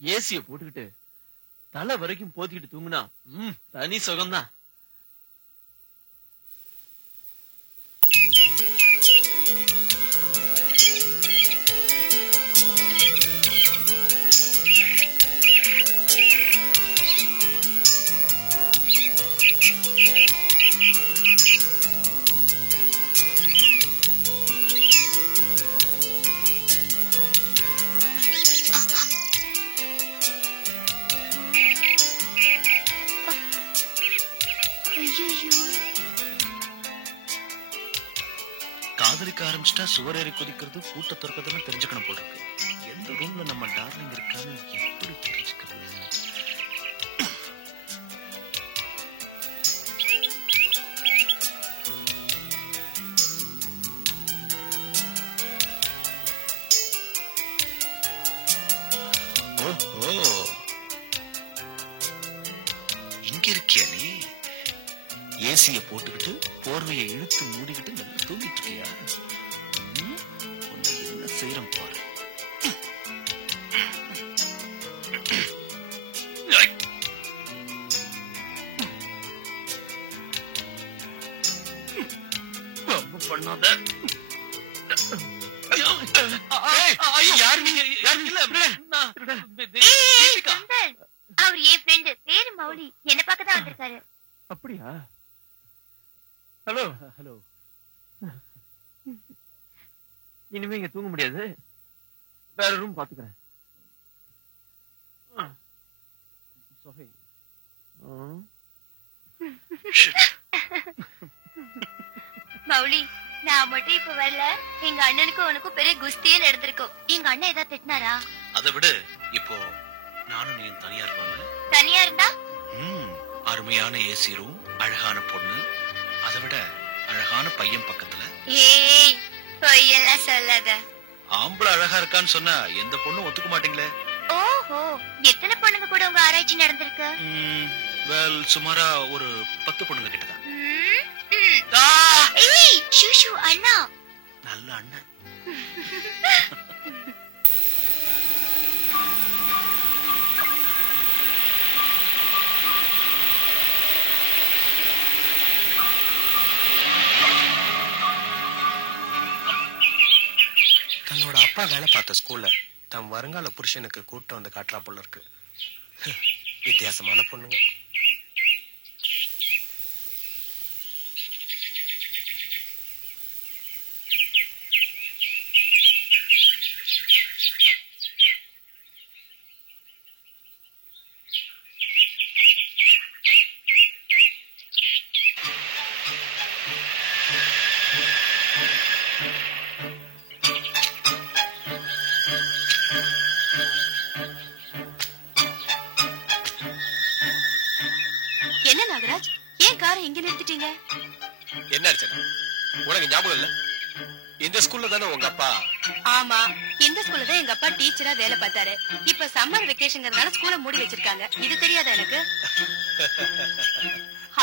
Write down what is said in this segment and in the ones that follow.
ஏசிய போட்டுக்கிட்டு தலை வரைக்கும் போத்திக்கிட்டு தூங்குனா தனி சுகம்தான். காதலிக்க ஆரம்பிச்சுட்டா சுவரேறி குதிக்கிறது கூட்ட துறக்கிறதுன்னு தெரிஞ்சுக்கணும் போல இருக்கு. எந்த ரூம்ல நம்ம டார்லிங் இருக்கான்னு எப்படி தெரிஞ்சுக்கிறது? ஓஹோ, இங்க இருக்கியா நீ? ஏசிய போட்டுக்கிட்டு போர்வையை இழுத்து மூடிக்கிட்டு நல்லா தூங்கிட்டு இருக்கியா? என்ன செய்யறோம் பாரு. பண்ணாத. அவர் என் ஃப்ரெண்ட், பேரு மௌலி. என்ன பார்க்க தான் வந்திருக்காரு. அப்படியா? Hello hello. இனிமே இங்க தூங்க முடியாது, வேற ரூம் பாத்துக்கிறேன். மௌலி, நான் மட்டும் இப்ப வரல, எங்க அண்ணனுக்கும் உனக்கும் பெரிய குஸ்தியே நடந்திருக்கும். எங்க அண்ணன் ஏதாவது திட்டினாரா? அதை விட இப்போ நானும் நீயும் தனியா இருப்பாங்க. தனியா இருந்தா அருமையான ஏசி ரூம், அழகான பொண்ணு, அதை விட அழகான பையன் பக்கத்துல. ஏய், பொய்யெல்லாம் சொல்லாத. ஆம்பளை அழகா இருக்கான்னு சொன்னா எந்த பொண்ணும் ஒத்துக்க மாட்டீங்களே. ஓஹோ, எத்தனை பொண்ணுங்க கூட உங்க ஆராய்ச்சி நடந்திருக்கு? வெல், சுமாரா ஒரு 10 பொண்ணுங்க கிட்டதான். ஏய், ஷூ அண்ணா. நல்ல அண்ணன். தன்னோட அப்பா வேலை பார்த்த ஸ்கூல்ல தம் வருங்கால புருஷனுக்கு கூட்டம் வந்து காட்டுறா போல இருக்கு. வித்தியாசமான பொண்ணுங்க. என்ன நாகராஜ், ஏன் காரை இங்க நிறுத்திட்டீங்க? என்ன அர்ச்சனா, உனக்கு ஞாபகம் இல்ல? இந்த ஸ்கூல்ல தானே உங்க அப்பா? ஆமா, இந்த ஸ்கூல்ல தான் எங்க அப்பா டீச்சரா வேலை பார்த்தாரு. இப்ப சம்மர் வெக்கேஷன்ங்கறதால ஸ்கூலை மூடி வச்சிருக்காங்க. இது தெரியாதா எனக்கு?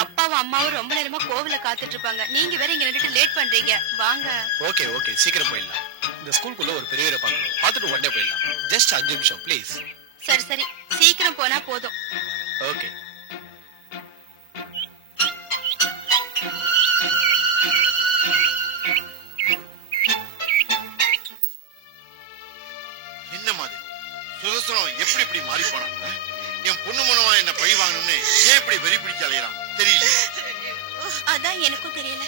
அப்பாவும் அம்மாவும் ரொம்ப நேரமா கோவில காத்துட்டு இருப்பாங்க. நீங்க வேற இங்க நின்னுட்டு லேட் பண்றீங்க. வாங்க. ஓகே ஓகே, சீக்கிரம் போயிடலாம். இந்த ஸ்கூலுக்குள்ள ஒரு பெரியவரை பார்க்கணும். பார்த்துட்டு உடனே போயிடலாம். ஜஸ்ட் 5 நிமிஷம் ப்ளீஸ். சரி சரி, சீக்கிரம் போனா போதும். ஓகே. என்ன மாதிரி சுதர்சனம் எப்படி இப்படி மாறி போனா? என் பொண்ணு மூலமா என்ன பழி வாங்கணும்னு ஏன் இப்படி வெறி பிடிச்சு அலையறான் தெரியல. அதான் எனக்கும் தெரியல.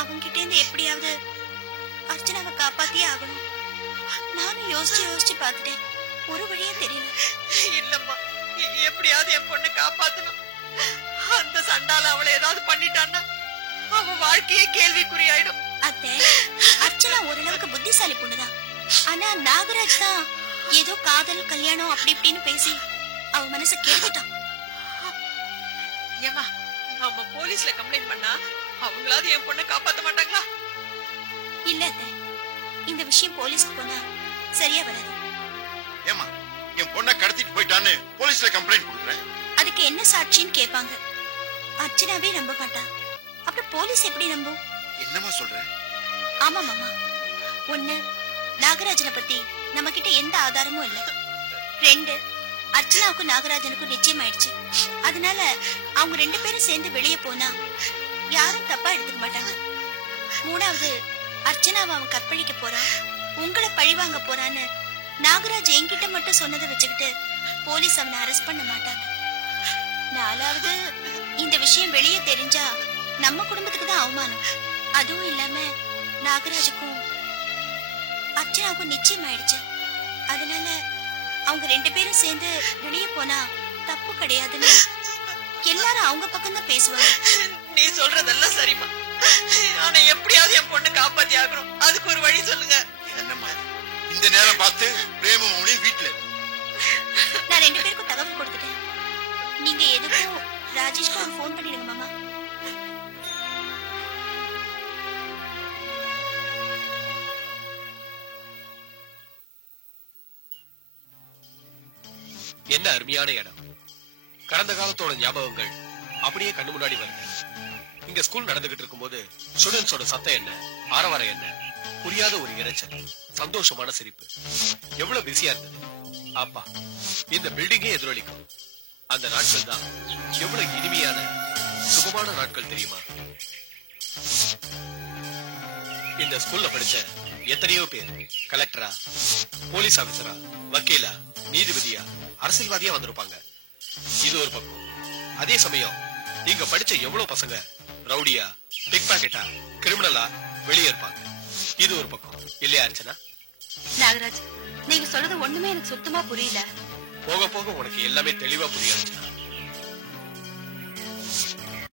அவங்கிட்ட இருந்து எப்படியாவது அர்ச்சனாவை காப்பாத்தியே ஆகணும். நானும் யோசிச்சு பார்த்துட்டேன், ஒரு வழியே தெரியல. இல்லம்மா, எப்படியாவது என் பொண்ணை காப்பாத்தணும். அந்த சண்டால அவளை ஏதாவது பண்ணிட்டான்னா அவன் வாழ்க்கையே கேள்விக்குறியாயிடும். அத்தை, அர்ச்சனா ஓரளவுக்கு புத்திசாலி பொண்ணுதான். ஆனா நாகராஜ் தான் ஏதோ காதல் கல்யாணம் அப்படி இப்படின்னு பேசி அவ மனசை கெடுத்துட்டான். ஏமா, நம்ம போலீஸ்ல கம்ப்ளைண்ட் பண்ணா அவங்களாவது என் பொண்ணை காப்பாத்த மாட்டாங்களா? இல்ல அத்தை, இந்த விஷயம் போலீஸ்க்கு போனா சரியா வராது. ஏமா, என் பொண்ணை கடத்திட்டு போயிட்டான்னு போலீஸ்ல கம்ப்ளைண்ட் கொடுக்குறேன். அதுக்கு என்ன சாட்சின்னு கேட்பாங்க. அர்ச்சனாவே நம்ப மாட்டா, அப்புறம் போலீஸ் எப்படி நம்பும்? என்னமா சொல்ற? ஆமா மாமா, ஒண்ணு நாகராஜனை பத்தி நம்ம கிட்ட எந்த ஆதாரமும் இல்ல. 2 அர்ச்சனாவுக்கும் நாகராஜனுக்கும் நிச்சயம் ஆயிடுச்சு. அதனால அவங்க 2 பேரும் சேர்ந்து வெளியே போனா யாரும் தப்பா எடுத்துக்க மாட்டாங்க. 3வது அர்ச்சனாவை அவன் கற்பழிக்க போறான், உங்களை பழி வாங்க போறான்னு நாகராஜ் என்கிட்ட மட்டும் சொன்னதை வச்சுக்கிட்டு போலீஸ் அவனை அரெஸ்ட் பண்ண மாட்டாங்க. 4வது இந்த விஷயம் வெளியே தெரிஞ்சா நம்ம குடும்பத்துக்கு தான் அவமானம். அதுவும் இல்லாம நாகராஜுக்கும் அர்ச்சனாவுக்கும் நிச்சயம் ஆயிடுச்சு. அதனால அவங்க 2 பேரும் சேர்ந்து வெளியே போனா தப்பு கிடையாதுன்னு எல்லாரும் அவங்க பக்கம் தான் பேசுவாங்க. நீ சொல்றதெல்லாம் சரிம்மா. ஆனா எப்படியாவது என் பொண்ணு காப்பாத்தி ஆகணும். அதுக்கு ஒரு வழி சொல்லுங்க. என்னம்மா இந்த நேரம் பார்த்து பிரேமும் அவளையும் வீட்டுல நான் 2 பேருக்கும் தகவல் கொடுத்துட்டேன். நீங்க எதுக்கும் ராஜேஷ்க்கு ஒரு போன் பண்ணிடுங்க மாமா. என்ன அருமையான இடம். கடந்த காலத்தோட ஞாபகங்கள் அப்படியே கண்ணு முன்னாடி வருது. இங்க ஸ்கூல் நடந்துகிட்டு இருக்கும்போது ஸ்டூடெண்ட்ஸோட சத்தம் என்ன, ஆரவாரம் என்ன, புரியாத ஒரு இரைச்சல், சந்தோஷமான சிரிப்பு. எவ்வளவு பிஸியா இருந்தது. அப்பா, இந்த பில்டிங்கே எதிரொலிக்கும். அந்த நாட்கள் தான் எவ்வளவு இனிமையான சுகமான நாட்கள் தெரியுமா? இந்த ஸ்கூல்ல படிச்ச எத்தனையோ பேர் கலெக்டரா, போலீஸ் ஆபீசரா, வக்கீலா, நீதிபதியா, அரசியல்வாதியா வந்திருப்பாங்க. இது ஒரு பக்கம். அதே சமயம் இங்க படிச்ச எவ்வளவு பசங்க ரவுடியா, பிக் பாக்கெட்டா, கிரிமினலா வெளியே இருப்பாங்க. இது ஒரு பக்கம் இல்லையா அர்ச்சனா? நாகராஜ், நீங்க சொல்றது ஒண்ணுமே எனக்கு சுத்தமா புரியல. போக போக உனக்கு எல்லாமே தெளிவா புரியாது.